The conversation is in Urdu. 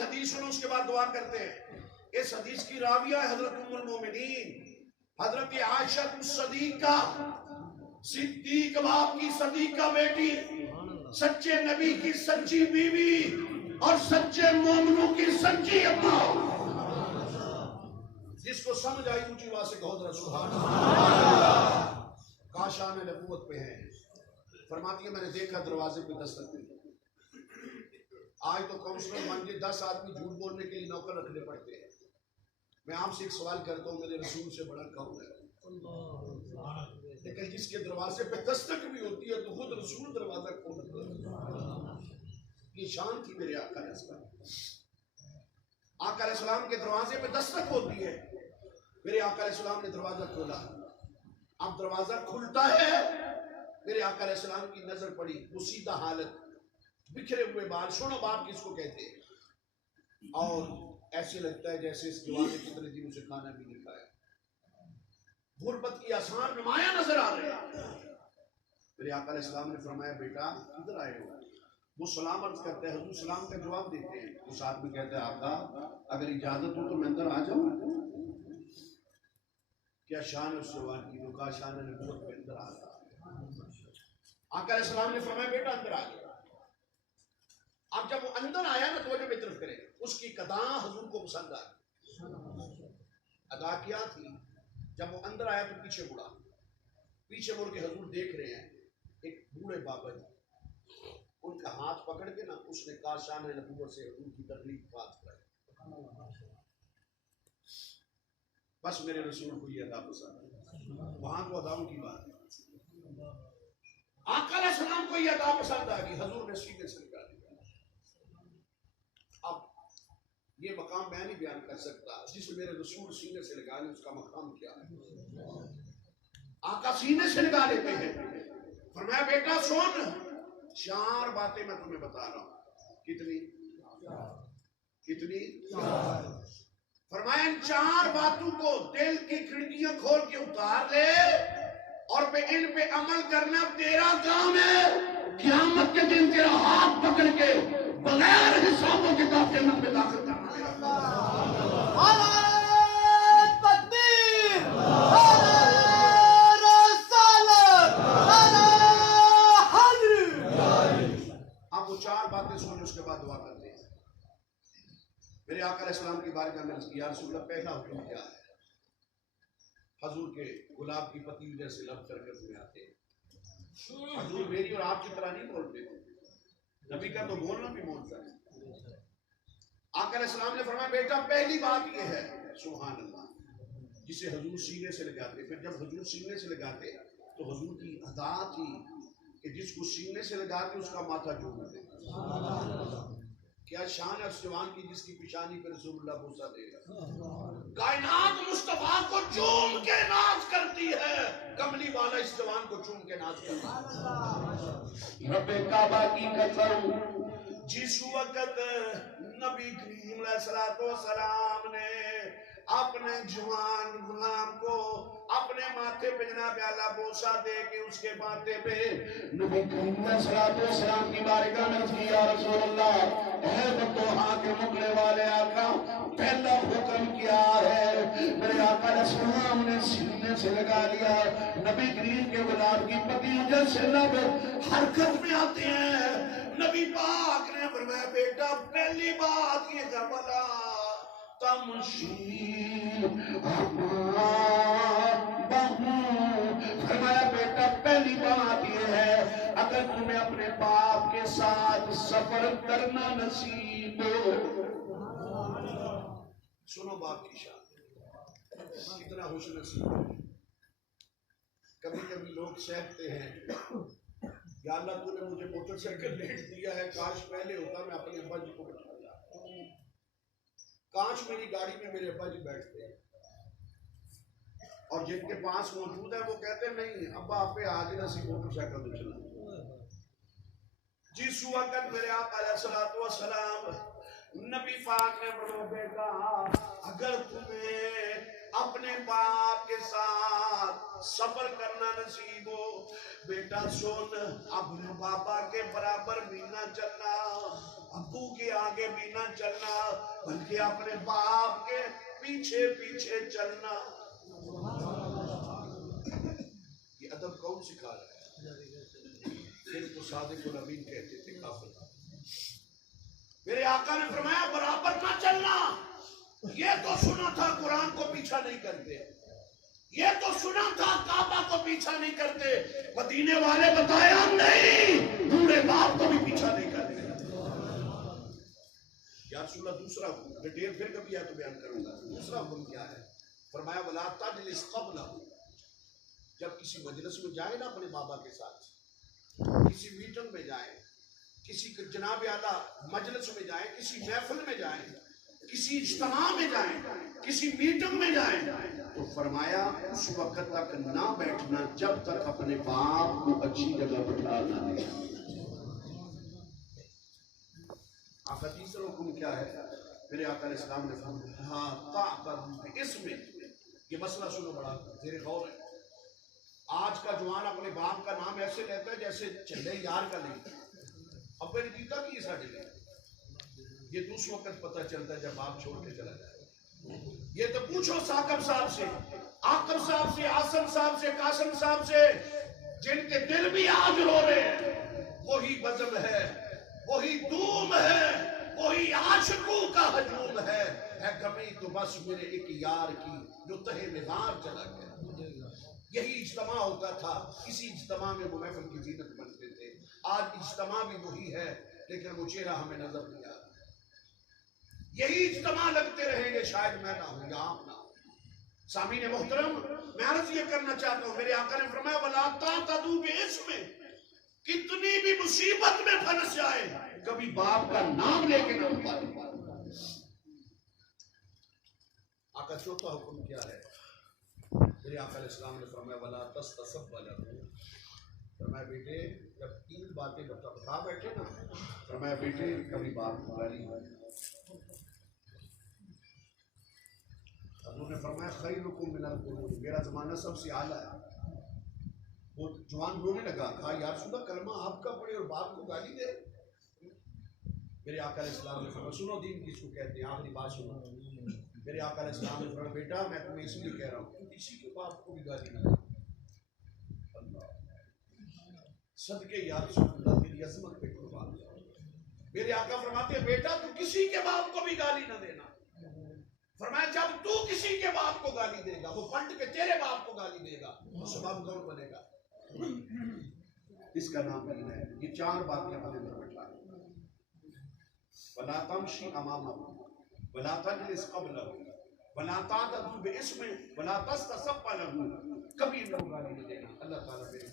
آخری حدیث سنو اس کے بعد دعا کرتے ہیں. اس حدیث کی راویہ ہے حضرت ام المومنین حضرت عائشہ الصدیقہ، صدیق باپ کی صدیقہ بیٹی، سچے نبی کی سچی بیوی اور سچے مومنوں کی سچی اماں، جس کو سمجھ آئی اونچی آواز سے کہو ذرا سبحان اللہ. کاشان نبوت پہ ہیں. فرماتی ہے میں نے دیکھا دروازے پہ دستک دی. آج تو کونسلر بن کے 10 آدمی جھوٹ بولنے کے لیے نوکر رکھنے پڑتے ہیں. میں آپ سے ایک سوال کرتا ہوں، میرے رسول سے بڑا کون ہے؟ لیکن جس کے دروازے پہ دستک بھی ہوتی ہے تو خود رسول دروازہ کھولتا ہے. یہ شان تھی میرے آقا علیہ السلام. آقا علیہ السلام کے دروازے پہ دستک ہوتی ہے. میرے آقا علیہ السلام نے دروازہ کھولا. اب دروازہ کھلتا ہے، میرے آقا علیہ السلام کی نظر پڑی، بسیدہ حالت، بکھرے ہوئے بال. سنو باپ کس کو کہتے ہیں. اور ایسے لگتا ہے جیسے اس جوان نے کتنے دنوں سے کھانا بھی نہیں کھایا. غربت کی آثار نمایاں نظر آ رہے ہیں. میرے آقا علیہ السلام نے فرمایا بیٹا کدھر آئے ہو؟ وہ سلام عرض کرتے ہیں، حضور سلام کا جواب دیتے ہیں. اس آدمی کہتے ہیں آقا اگر اجازت ہو تو میں اندر آ جاؤں. کیا شان ہے اس جوان کی، وہ کا شان ہے نبوت پہ اندر آ رہا. آقا علیہ السلام نے فرمایا بیٹا اندر آ گیا. اب جب وہ اندر آیا نا توجہ کی طرف کرے، اس کی قدا حضور کو پسند آئی. ادا کیا تھی؟ جب وہ اندر آیا تو پیچھے مڑا. پیچھے مڑ کے حضور دیکھ رہے ہیں ایک بوڑھے بابا جی. ان کا ہاتھ پکڑ کے نا اس نے کاشان نبوت سے حضور کی تکلیف بات کرائی. بس میرے رسول کو یہ ادا پسند ہے. وہاں تو اداؤں کی بات ہے. آقا علیہ السلام کو یہ ادا پسند آ گئی. حضور نے سینے سے نکال دیا. اب یہ مقام میں نہیں بیان کر سکتا. جس میرے رسول سینے سے لگا لے اس کا مقام کیا ہے. آقا سینے سے لگا لیتے ہیں. فرمایا بیٹا سن، 4 باتیں میں تمہیں بتا رہا ہوں. کتنی؟ فرمایا ان 4 باتوں کو دل کی کھڑکیاں کھول کے اتار لے اور ان پہ عمل کرنا تیرا کام ہے. قیامت کے دن تیرا ہاتھ پکڑ کے بغیر حسابوں کے جنت میں داخل کرنا میرا کام. تکبیر، رسالت، حضر. اب وہ 4 باتیں سنیں اس کے بعد دعا کرتے ہیں. میرے آقا علیہ السلام کی بارگاہ میں عرض کیا یا رسول اللہ پہلا حکم کیا ہے؟ حضور کے گلاب کی پتی جیسے لب کر کے تمہیں آتے ہیں. حضور میری اور آپ کی طرح نہیں بولتے، نبی کا تو بولنا بھی بولتا ہے. آقا علیہ السلام نے فرمایا بیٹا پہلی بات یہ ہے سبحان اللہ، جسے حضور سینے سے لگاتے. پھر جب حضور سینے سے لگاتے تو حضور کی ادا تھی کہ جس کو سینے سے لگاتے اس کا ماتھا چومتے. کیا شان ہے اس جوان کی جس کی پیشانی پر رسول اللہ بوسہ دے گا. کائنات مصطفیٰ کو چوم کے ناز کرتی ہے، کملی والا اس جوان کو چوم کے ناز کرتا ہے. رب کعبہ کی قسم جس وقت نبی کریم علیہ السلام نے اپنے جوان غلام کو اپنے ماتھے پہ جناب اعلیٰ بوسہ دے کے اس کے ماتھے پہ نبی کریم علیہ السلام کی بارگاہ میں کیا یا رسول اللہ اے بطوحا کے مکڑے والے آقا پہلا حکم کیا ہے؟ میرے آقا علیہ السلام نے سینے سے لگا لیا. نبی کریم کے غلام کی پتیجے سے لب حرکت میں آتے ہیں. نبی پاک نے فرمایا بیٹا پہلی بات یہ جبلا تمشی فرمایا بیٹا پہلی بات یہ ہے اگر تمہیں اپنے باپ کے ساتھ سفر کرنا نصیب ہو. سنو باپ کی شان کتنا خوش نصیب ہے. کبھی کبھی لوگ سہتے ہیں یا اللہ تو نے مجھے موٹر سائیکل لیٹ دیا ہے، کاش پہلے ہوتا میں اپنے ابا جی کو بٹھا لاتا. کاش میری گاڑی میں میرے ابا جی بیٹھتے ہیں. اور جن کے پاس موجود ہے وہ کہتے ہیں نہیں ابا آپ پہ آج نصیب موٹر سائیکل تو چلا. جس وقت میرے آقا علیہ السلام نبی پاک نے فرمایا بیٹا اگر تمہیں اپنے باپ کے ساتھ سفر کرنا نصیب ہو. بیٹا سن، اپنے بابا کے برابر بھی نہ چلنا، ابو کے آگے بھی نہ چلنا، بلکہ اپنے باپ کے پیچھے پیچھے چلنا. یہ ادب کون سکھا رہا ہے؟ پھر تو صادق الامین کہتے تھے کافر. میرے آقا نے فرمایا برابر نہ چلنا. یہ تو سنا تھا قرآن کو پیچھا نہیں کرتے، یہ تو سنا تھا کعبہ کو پیچھا نہیں کرتے، مدینے والے بتایا نہیں بوڑھے باپ کو بھی پیچھا نہیں کرتے. یا رسول اللہ دوسرا حکم ڈیٹیل پھر کبھی ہے تو بیان کروں گا. دوسرا حکم کیا ہے؟ فرمایا ولا تجلس قبلہ. جب کسی مجلس میں جائے نا اپنے بابا کے ساتھ، کسی میٹنگ میں جائیں، کسی جناب اعلیٰ مجلس میں جائیں، کسی محفل میں جائیں، کسی اجتماع میں جائیں، کسی میٹنگ میں جائیں، تو فرمایا اس وقت تک نہ بیٹھنا جب تک اپنے باپ کو اچھی جگہ بٹھا نہ دے. آقا تیسرا حکم کیا ہے؟ میرے آقا علیہ السلام نے فرمایا اس میں یہ مسئلہ سنو بڑا زیر غور ہے. آج کا جوان اپنے باپ کا نام ایسے لیتا ہے جیسے چلے یار کا نہیں. اب میری جیتا کی ساڑھے لے، یہ تو اس وقت پتہ چلتا ہے جب باپ چھوڑ کے چلا جائے. یہ تو پوچھو ثاقب صاحب سے، عاقب صاحب سے، عاصم صاحب سے، قاسم صاحب سے، جن کے دل بھی آج رو رہے ہیں. وہی بزم ہے، وہی دوم ہے، وہی عاشقوں کا ہجوم ہے کمی تو بس میرے ایک یار کی جو تہے مزار چلا گیا. یہی اجتماع ہوتا تھا، اسی اجتماع میں وہ محفل کی زینت بنتے تھے. آج اجتماع بھی وہی ہے لیکن وہ چہرہ ہمیں نظر نہیں آ رہا. یہی اجتماع لگتے رہیں گے، شاید میں نہ ہوں یا آپ نہ ہوں. سامعین محترم، میں عرض یہ کرنا چاہتا ہوں، میرے آقا نے فرمایا وَلَا تَعْتَدُوا بِاسْمِهِ. کتنی بھی مصیبت میں پھنس جائے کبھی باپ کا نام لے کے نہ پکارے. آقا چوتھا حکم کیا ہے؟ میرے آقا علیہ السلام نے فرمایا وَلَا تَسْتَسَبَّ لَهُ. فرمایا بیٹے جب تین باتیں بتا بیٹھے نا، فرمایا بیٹے کبھی باپ کو گالی نہ دے. حضور نے فرمایا خیرکم من القرون، میرا زمانہ سب سے اعلیٰ ہے. وہ جوان رونے لگا، کہا یا رسول اللہ کلمہ آپ کا پڑھے اور باپ کو گالی دے. میرے آقا علیہ السلام نے فرمایا سنو دین کس کو کہتے ہیں، آخری بات سنو. میرے آقا علیہ السلام نے فرمایا بیٹا میں تمہیں اس لیے کہہ رہا ہوں کسی کے باپ کو بھی گالی نہ دے. صدقے یا رسول اللہ تیری عظمت پہ قربان جاؤں. میرے آقا فرماتے ہیں بیٹا تو کسی کے باپ کو بھی گالی نہ دینا. فرمایا جب تو کسی کے باپ کو گالی دے گا، وہ پلٹ کے تیرے باپ کو گالی دے گا، سبب کون بنے گا؟ اس کا نام دین ہے. یہ چار باتیں اپنے اندر بٹھا لیں. وَلَا تَمْشِي أَمَامَهُ وَلَا تَجْلِسْ قَبْلَهُ وَلَا تَعْتَدُ بِاسْمِهِ وَلَا تَسْتَسَبَّ لَهُ. کبھی ان کو گالی نہ دینا. اللہ تعالیٰ میرے